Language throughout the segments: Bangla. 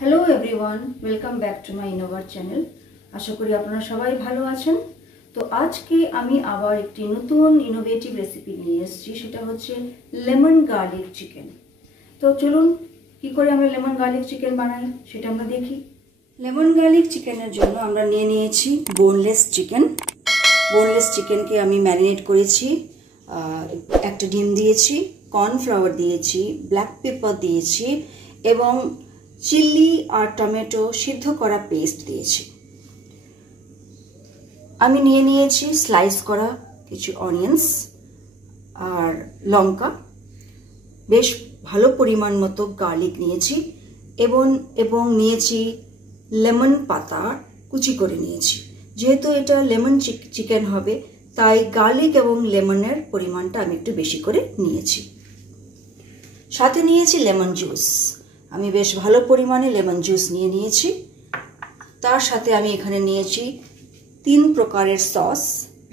Hello everyone, welcome back to my ইনোভার চ্যানেল। আশা করি আপনারা সবাই ভালো আছেন। তো আজকে আমি আবার একটি নতুন ইনোভেটিভ রেসিপি নিয়ে এসেছি, সেটা হচ্ছে লেমন গার্লিক চিকেন। তো চলুন কি করে আমরা লেমন গার্লিক চিকেন বানাই সেটা আমরা দেখি। লেমন গার্লিক চিকেনের জন্য আমরা নিয়ে নিয়েছি বোনলেস চিকেন। বোনলেস চিকেনকে আমি ম্যারিনেট করেছি, একটা ডিম দিয়েছি, কর্নফ্লাওয়ার দিয়েছি, ব্ল্যাক পেপার দিয়েছি এবং চিলি আর টমেটো সিদ্ধ করা পেস্ট দিয়েছি। আমি নিয়ে নিয়েছি স্লাইস করা কিছু অনিয়ন্স আর লঙ্কা, বেশ ভালো পরিমাণ মতো গার্লিক নিয়েছি এবং নিয়েছি লেমন পাতা কুচি করে নিয়েছি। যেহেতু এটা লেমন চিকেন হবে তাই গার্লিক এবং লেমনের পরিমাণটা আমি একটু বেশি করে নিয়েছি। সাথে নিয়েছি লেমন জুস, আমি বেশ ভালো পরিমাণে লেমন জুস নিয়ে নিয়েছি। তার সাথে আমি এখানে নিয়েছি 3 প্রকারের sauce,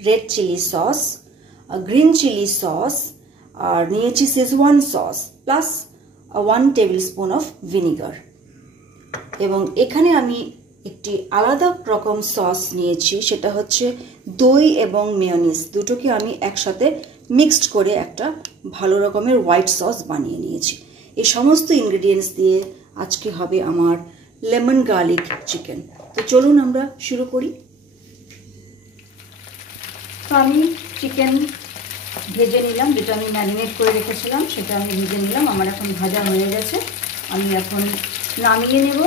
red chilli sauce, green chilli sauce, আর নিয়েছি Schezwan sauce plus 1 table spoon of vinegar. এবং এখানে আমি একটি আলাদা রকম সস নিয়েছি, সেটা হচ্ছে দই এবং মেয়োনিজ দুটোকে আমি একসাথে মিক্সড করে একটা ভালো রকমের হোয়াইট সস বানিয়ে নিয়েছি। এই সমস্ত ইনগ্রেডিয়েন্টস দিয়ে আজকে হবে আমার লেমন গার্লিক চিকেন। তো চলুন আমরা শুরু করি। তো আমি চিকেন ভেজে নিলাম, যেটা আমি ম্যারিনেট করে রেখেছিলাম সেটা আমি ভেজে নিলাম। আমার এখন ভাজা হয়ে গেছে। আমি এখন নামিয়ে নেব।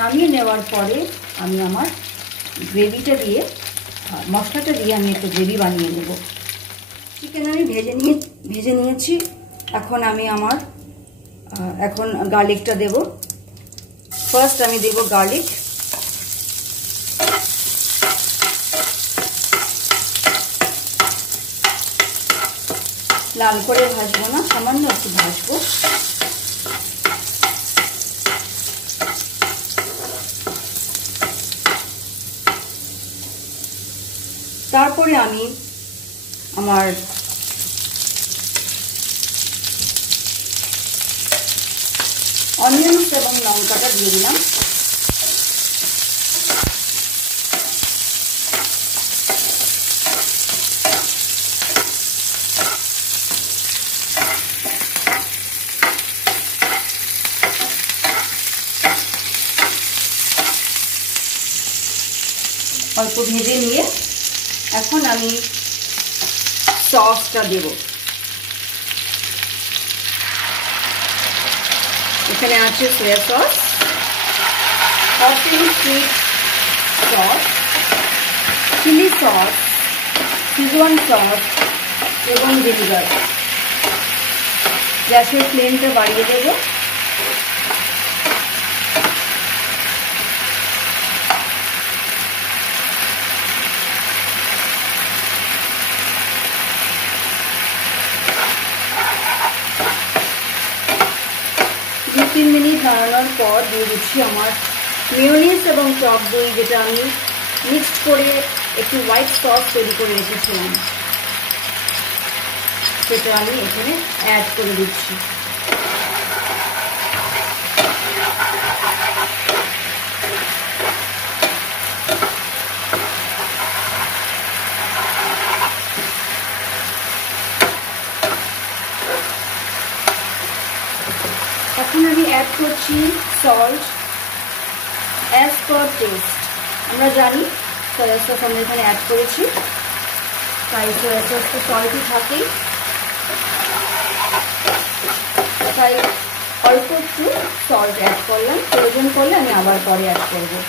নামিয়ে নেওয়ার পরে আমি আমার গ্রেভিটা দিয়ে, মশলাটা দিয়ে আমি একটু গ্রেভি বানিয়ে নেব। চিকেন আমি ভেজে নিয়েছি। এখন আমি এখন গার্লিকটা দেব। ফার্স্ট আমি দেব গার্লিক। লাল করে ভাজবো না, সামান্য একটু ভাজবো। তারপরে আমি আমার অনিয়ন্স এবং লঙ্কাটা দিয়ে দিলাম। অল্প ভেজে নিয়ে এখন আমি সসটা দেব। এখানে আছে soya sauce, hot and sweet sauce, chilli sauce, schezwan sauce এবং ভিনিগার। গ্যাসের ফ্লেমটা বাড়িয়ে দেব। দু 3 মিনিট নাড়ানোর পর দিয়ে দিচ্ছি আমার মেয়োনিজ এবং টক দই, যেটা আমি মিক্সড করে একটু হোয়াইট সস তৈরি করে রেখেছিলাম, সেটা আমি এখানে অ্যাড করে দিচ্ছি। এখন আমি অ্যাড করছি সল্ট অ্যাজ পার টেস্ট। আমরা জানি সয়া সস আমরা এখানে অ্যাড করেছি, তাই সয়া সস তো সল্টই থাকেই, তাই অল্প একটু সল্ট অ্যাড করলাম। প্রয়োজন করলে আমি আবার পরে অ্যাড করবো।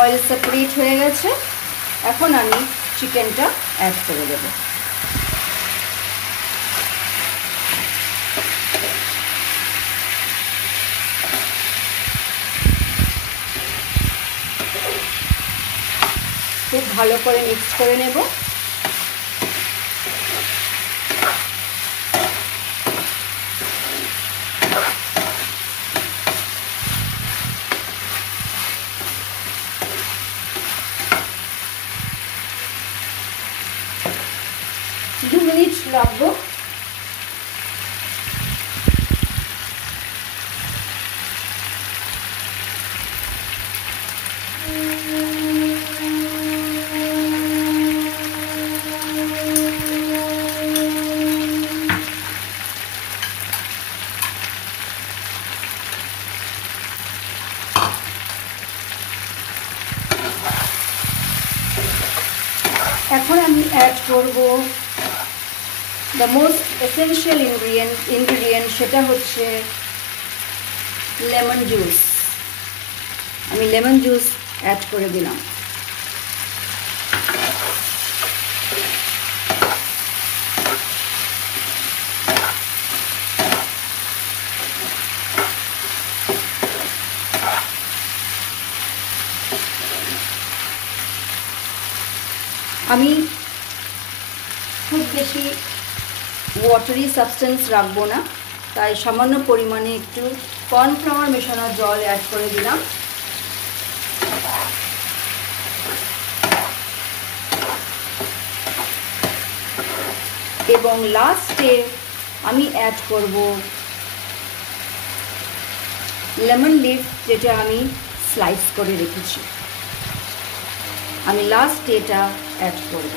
অয়েল সেপারেট হয়ে গেছে। এখন আমি চিকেনটা অ্যাড করে দেব। খুব ভালো করে মিক্স করে নেব। 2 মিনিট রাখবো। এখন আমি অ্যাড করব দ্য মোস্ট এসেনশিয়াল ইনগ্রিডিয়েন্ট, সেটা হচ্ছে লেমন জুস। আমি লেমন জুস অ্যাড করে দিলাম। আমি খুব বেশি ওয়াটারি সাবস্টেন্স রাখবো না, তাই সামান্য পরিমাণে একটু কর্নফ্লাওয়ার মেশানো জল অ্যাড করে দিলাম। এবং লাস্টে আমি অ্যাড করব লেমন লিফ, যেটা আমি স্লাইস করে রেখেছি। আমি লাস্টে এটা অ্যাড করব।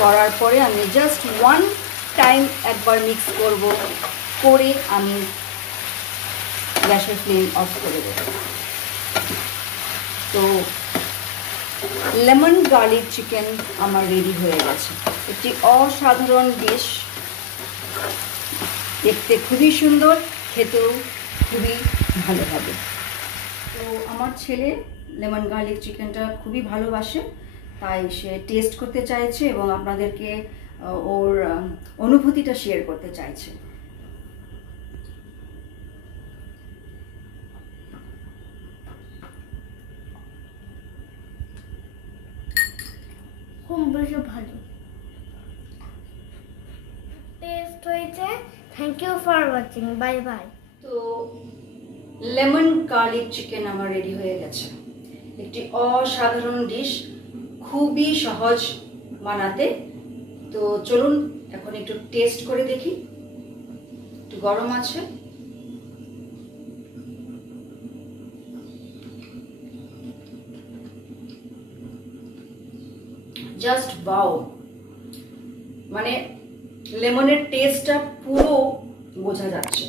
করার পরে আমি জাস্ট 1 টাইম একবার মিক্স করব, করে আমি গ্যাসের ফ্লেম অফ করে দেব। তো লেমন গার্লিক চিকেন আমার রেডি হয়ে গেছে। একটি অসাধারণ ডিশ, দেখতে খুবই সুন্দর, খেতেও খুবই ভালো হবে। তো আমার ছেলে লেমন গার্লিক চিকেনটা খুবই ভালোবাসে, তাই সে টেস্ট করতে চাইছে এবং আপনাদেরকে ওর অনুভূতিটা শেয়ার করতে চাইছে। খুব বেশি ভালো টেস্ট হয়েছে। Thank you for watching, bye bye. তো লেমন গার্লিক চিকেন আমার রেডি হয়ে গেছে। একটি অসাধারণ ডিশ, খুবই সহজ বানাতে। তো চলুন এখন একটু টেস্ট করে দেখি। একটু গরম আছে। জাস্ট ওয়াও, মানে লেমনের টেস্টটা পুরো বোঝা যাচ্ছে।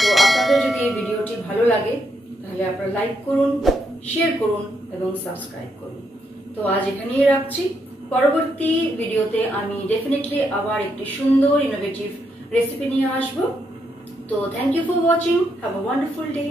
তো আপনাদের যদি এই ভিডিওটি ভালো লাগে তাহলে আপনারা লাইক করুন, শেয়ার করুন এবং সাবস্ক্রাইব করুন। তো আজ এখানেই রাখছি। পরবর্তী ভিডিওতে আমি ডেফিনেটলি আবার একটি সুন্দর ইনোভেটিভ রেসিপি নিয়ে আসবো। তো thank you for watching, have a wonderful day.